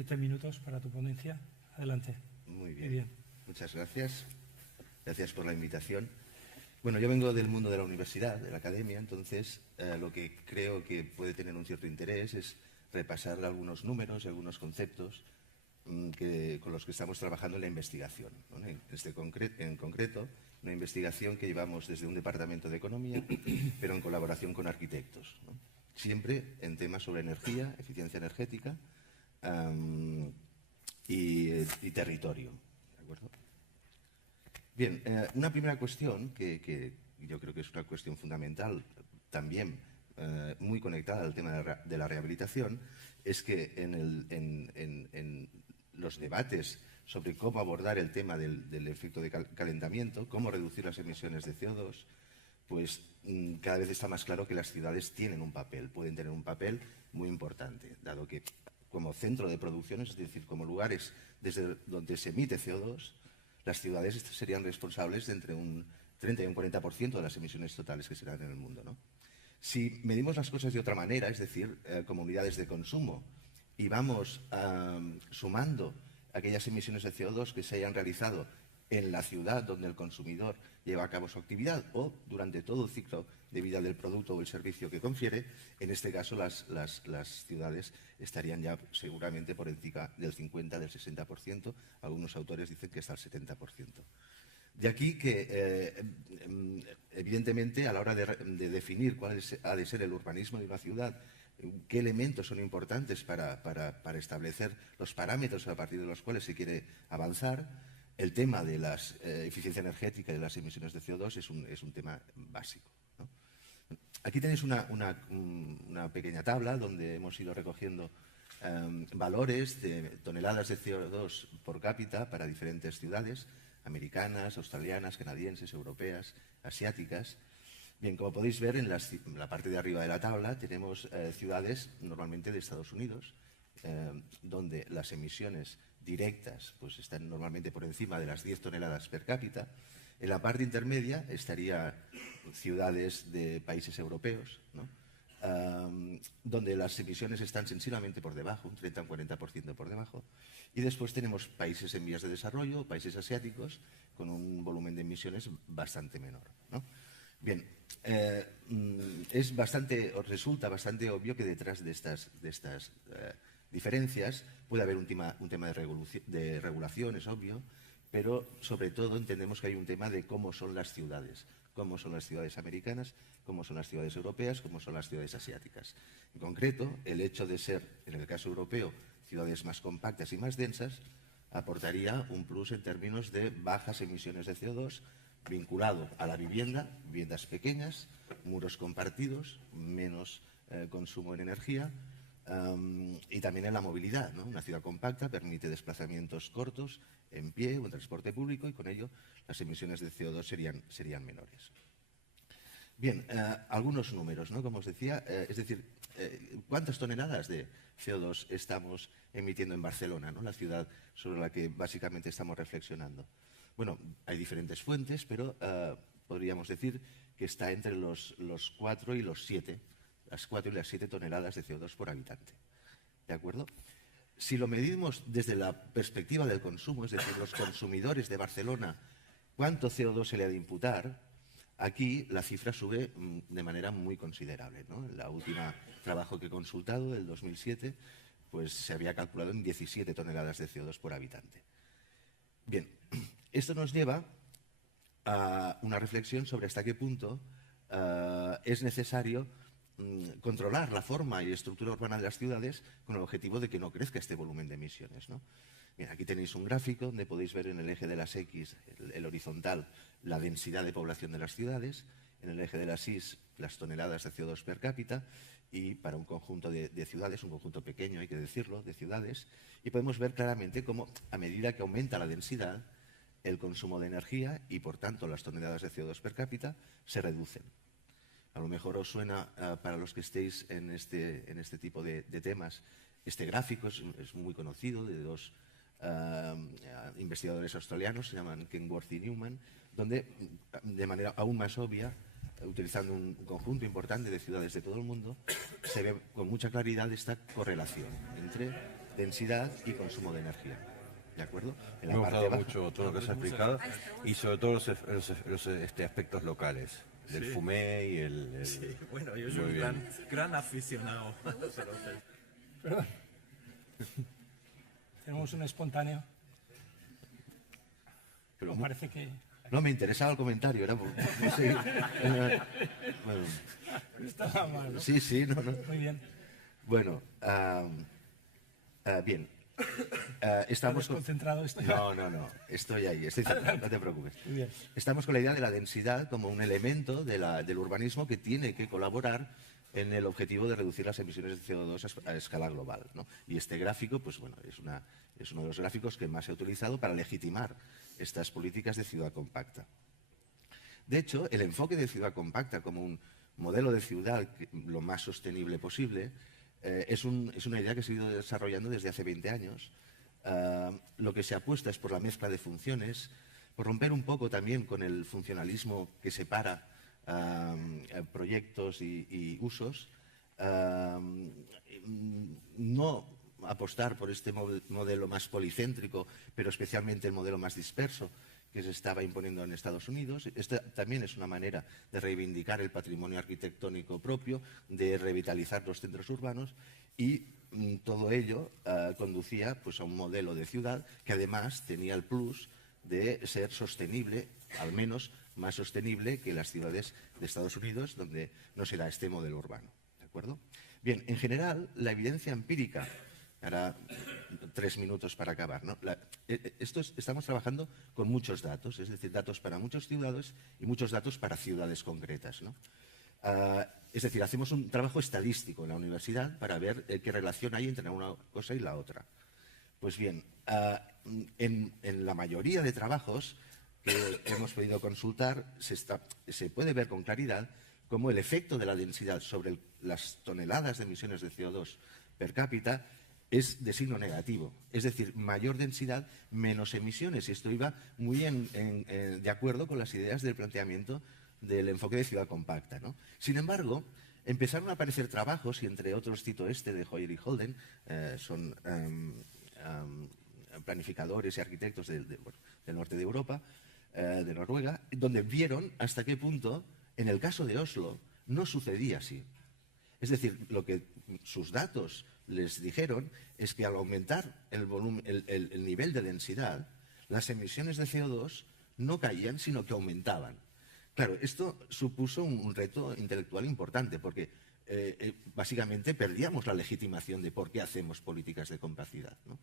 7 minutos para tu ponencia. Adelante. Muy bien. Muchas gracias. Gracias por la invitación. Bueno, yo vengo del mundo de la universidad, de la academia, entonces lo que creo que puede tener un cierto interés es repasar algunos números y algunos conceptos con los que estamos trabajando en la investigación, ¿no? En concreto, una investigación que llevamos desde un departamento de economía, pero en colaboración con arquitectos, ¿no? Siempre en temas sobre energía, eficiencia energética y territorio. ¿De acuerdo? Bien, una primera cuestión que yo creo que es una cuestión fundamental, también muy conectada al tema de la rehabilitación, es que en los debates sobre cómo abordar el tema del efecto de calentamiento, cómo reducir las emisiones de CO2, pues cada vez está más claro que las ciudades tienen un papel, pueden tener un papel muy importante, dado que como centro de producción, es decir, como lugares desde donde se emite CO2, las ciudades serían responsables de entre un 30 y un 40% de las emisiones totales que se dan en el mundo, ¿no? Si medimos las cosas de otra manera, es decir, como unidades de consumo, y vamos sumando aquellas emisiones de CO2 que se hayan realizado en la ciudad donde el consumidor lleva a cabo su actividad o durante todo el ciclo de vida del producto o el servicio que confiere, en este caso las ciudades estarían ya seguramente por encima del 50, del 60%, algunos autores dicen que hasta el 70%. De aquí que, evidentemente, a la hora de definir cuál ha de ser el urbanismo de una ciudad, qué elementos son importantes para establecer los parámetros a partir de los cuales se quiere avanzar, el tema de la eficiencia energética y de las emisiones de CO2 es un tema básico, ¿no? Aquí tenéis una pequeña tabla donde hemos ido recogiendo valores de toneladas de CO2 por cápita para diferentes ciudades, americanas, australianas, canadienses, europeas, asiáticas. Bien, como podéis ver, en la parte de arriba de la tabla tenemos ciudades normalmente de Estados Unidos, donde las emisiones directas pues, están normalmente por encima de las 10 toneladas per cápita. En la parte intermedia estaría ciudades de países europeos, ¿no? Donde las emisiones están sensiblemente por debajo, un 30 o un 40% por debajo. Y después tenemos países en vías de desarrollo, países asiáticos, con un volumen de emisiones bastante menor, ¿no? Bien, resulta bastante obvio que detrás de estas diferencias puede haber un tema de regulación, es obvio, pero sobre todo entendemos que hay un tema de cómo son las ciudades americanas, cómo son las ciudades europeas, cómo son las ciudades asiáticas. En concreto, el hecho de ser, en el caso europeo, ciudades más compactas y más densas, aportaría un plus en términos de bajas emisiones de CO2 vinculado a la vivienda, viviendas pequeñas, muros compartidos, menos consumo en energía, y también en la movilidad, ¿no? Una ciudad compacta permite desplazamientos cortos en pie o en transporte público y con ello las emisiones de CO2 serían menores. Bien, algunos números, ¿no? Como os decía, es decir, ¿cuántas toneladas de CO2 estamos emitiendo en Barcelona, ¿no? La ciudad sobre la que básicamente estamos reflexionando? Bueno, hay diferentes fuentes, pero podríamos decir que está entre los 4 y los 7, las 4 y las 7 toneladas de CO2 por habitante. ¿De acuerdo? Si lo medimos desde la perspectiva del consumo, es decir, los consumidores de Barcelona, ¿cuánto CO2 se le ha de imputar? Aquí la cifra sube de manera muy considerable, ¿no? En la última trabajo que he consultado, del 2007, pues se había calculado en 17 toneladas de CO2 por habitante. Bien, esto nos lleva a una reflexión sobre hasta qué punto es necesario controlar la forma y estructura urbana de las ciudades con el objetivo de que no crezca este volumen de emisiones, ¿no? Bien, aquí tenéis un gráfico donde podéis ver en el eje de las X, el horizontal, la densidad de población de las ciudades, en el eje de las Y, las toneladas de CO2 per cápita, y para un conjunto de ciudades, un conjunto pequeño, hay que decirlo, de ciudades, y podemos ver claramente cómo a medida que aumenta la densidad, el consumo de energía y, por tanto, las toneladas de CO2 per cápita se reducen. A lo mejor os suena, para los que estéis en este tipo de temas, este gráfico es muy conocido, de dos investigadores australianos, se llaman Kenworth y Newman, donde de manera aún más obvia, utilizando un conjunto importante de ciudades de todo el mundo, se ve con mucha claridad esta correlación entre densidad y consumo de energía. ¿De acuerdo? En Me la ha parte gustado baja. mucho todo lo que se ha explicado y sobre todo los aspectos locales, del Sí. fumé y el... Sí, bueno, yo Muy soy un bien. gran aficionado. Perdón. Tenemos un espontáneo. Pero Me parece que no me interesaba el comentario, era por seguir. Bueno, estaba mal, ¿no? sí, sí, no, no. Muy bien. Bueno, bien. Estamos con... Desconcentrado estoy. No, estoy ahí, no te preocupes. Muy bien. Estamos con la idea de la densidad como un elemento del urbanismo que tiene que colaborar en el objetivo de reducir las emisiones de CO2 a escala global, ¿no? Y este gráfico, pues bueno, es uno de los gráficos que más se ha utilizado para legitimar estas políticas de ciudad compacta. De hecho, el enfoque de ciudad compacta como un modelo de ciudad lo más sostenible posible es una idea que se ha ido desarrollando desde hace 20 años. Lo que se apuesta es por la mezcla de funciones, por romper un poco también con el funcionalismo que separa proyectos y usos, no apostar por este modelo más policéntrico, pero especialmente el modelo más disperso que se estaba imponiendo en Estados Unidos. Esta también es una manera de reivindicar el patrimonio arquitectónico propio, de revitalizar los centros urbanos y todo ello conducía pues, a un modelo de ciudad que además tenía el plus de ser sostenible, al menos más sostenible que las ciudades de Estados Unidos, donde no se da este modelo urbano. ¿De acuerdo? Bien, en general, la evidencia empírica, ahora 3 minutos para acabar, ¿no? Estamos trabajando con muchos datos, es decir, datos para muchas ciudades y muchos datos para ciudades concretas, ¿no? Es decir, hacemos un trabajo estadístico en la universidad para ver qué relación hay entre una cosa y la otra. Pues bien, en la mayoría de trabajos que hemos podido consultar se puede ver con claridad cómo el efecto de la densidad sobre las toneladas de emisiones de CO2 per cápita es de signo negativo. Es decir, mayor densidad, menos emisiones. Y esto iba muy de acuerdo con las ideas del planteamiento del enfoque de ciudad compacta, ¿no? Sin embargo, empezaron a aparecer trabajos, y entre otros cito este de Hoyer y Holden, son planificadores y arquitectos del norte de Europa, de Noruega, donde vieron hasta qué punto, en el caso de Oslo, no sucedía así. Es decir, lo que sus datos les dijeron es que al aumentar el nivel de densidad, las emisiones de CO2 no caían, sino que aumentaban. Claro, esto supuso un reto intelectual importante, porque básicamente perdíamos la legitimación de por qué hacemos políticas de compacidad, ¿no?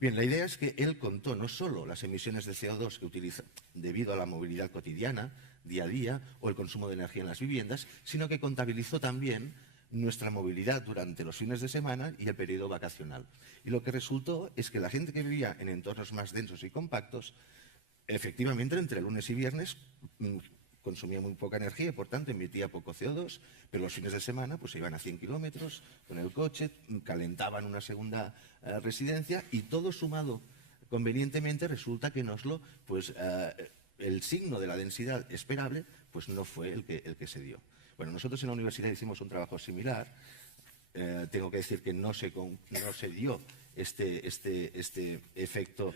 Bien, la idea es que él contó no solo las emisiones de CO2 que utiliza debido a la movilidad cotidiana, día a día, o el consumo de energía en las viviendas, sino que contabilizó también nuestra movilidad durante los fines de semana y el periodo vacacional. Y lo que resultó es que la gente que vivía en entornos más densos y compactos, efectivamente entre lunes y viernes consumía muy poca energía y por tanto emitía poco CO2, pero los fines de semana pues se iban a 100 kilómetros con el coche, calentaban una segunda residencia y todo sumado convenientemente resulta que en Oslo pues, el signo de la densidad esperable pues no fue el que se dio. Bueno, nosotros en la universidad hicimos un trabajo similar. Tengo que decir que no se dio este efecto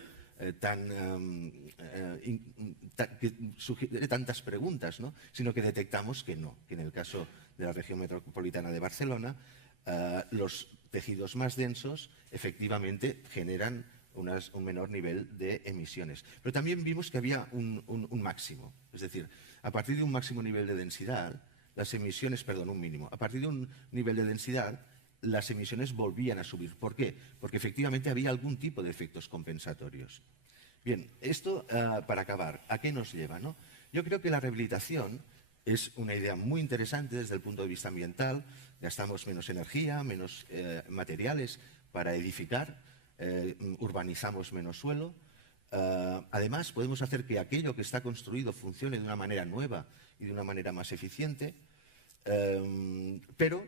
que sugiere tantas preguntas, ¿no? Sino que detectamos que no, que en el caso de la región metropolitana de Barcelona, los tejidos más densos efectivamente generan un menor nivel de emisiones. Pero también vimos que había un máximo, es decir, a partir de un máximo nivel de densidad, las emisiones, perdón, un mínimo, a partir de un nivel de densidad, las emisiones volvían a subir. ¿Por qué? Porque efectivamente había algún tipo de efectos compensatorios. Bien, esto para acabar, ¿a qué nos lleva, no? Yo creo que la rehabilitación es una idea muy interesante desde el punto de vista ambiental. Gastamos menos energía, menos materiales para edificar, urbanizamos menos suelo. Además, podemos hacer que aquello que está construido funcione de una manera nueva y de una manera más eficiente, pero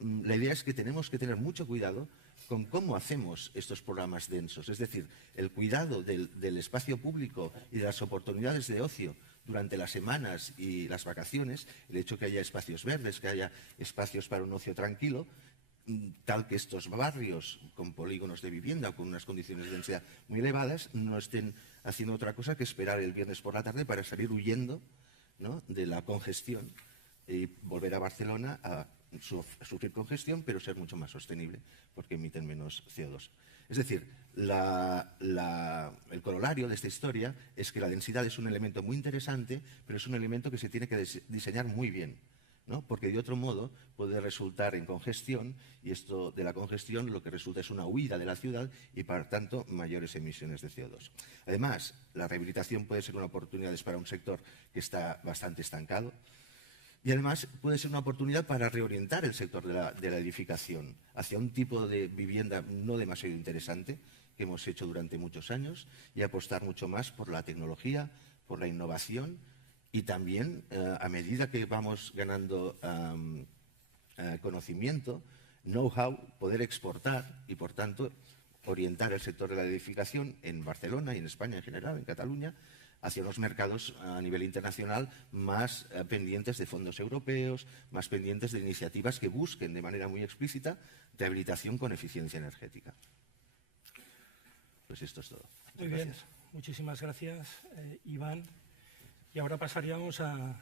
la idea es que tenemos que tener mucho cuidado con cómo hacemos estos programas densos, es decir, el cuidado del espacio público y de las oportunidades de ocio durante las semanas y las vacaciones, el hecho que haya espacios verdes, que haya espacios para un ocio tranquilo, tal que estos barrios con polígonos de vivienda o con unas condiciones de densidad muy elevadas no estén haciendo otra cosa que esperar el viernes por la tarde para salir huyendo, ¿no?, de la congestión y volver a Barcelona a sufrir congestión, pero ser mucho más sostenible porque emiten menos CO2. Es decir, el corolario de esta historia es que la densidad es un elemento muy interesante, pero es un elemento que se tiene que diseñar muy bien, ¿no?, porque de otro modo puede resultar en congestión, y esto de la congestión lo que resulta es una huida de la ciudad y, por tanto, mayores emisiones de CO2. Además, la rehabilitación puede ser una oportunidad para un sector que está bastante estancado, y además puede ser una oportunidad para reorientar el sector de la edificación hacia un tipo de vivienda no demasiado interesante que hemos hecho durante muchos años, y apostar mucho más por la tecnología, por la innovación, y también, a medida que vamos ganando conocimiento, know-how, poder exportar y, por tanto, orientar el sector de la edificación en Barcelona y en España en general, en Cataluña, hacia unos mercados a nivel internacional más pendientes de fondos europeos, más pendientes de iniciativas que busquen de manera muy explícita rehabilitación con eficiencia energética. Pues esto es todo. Muy bien, muchísimas gracias, Iván. Y ahora pasaríamos a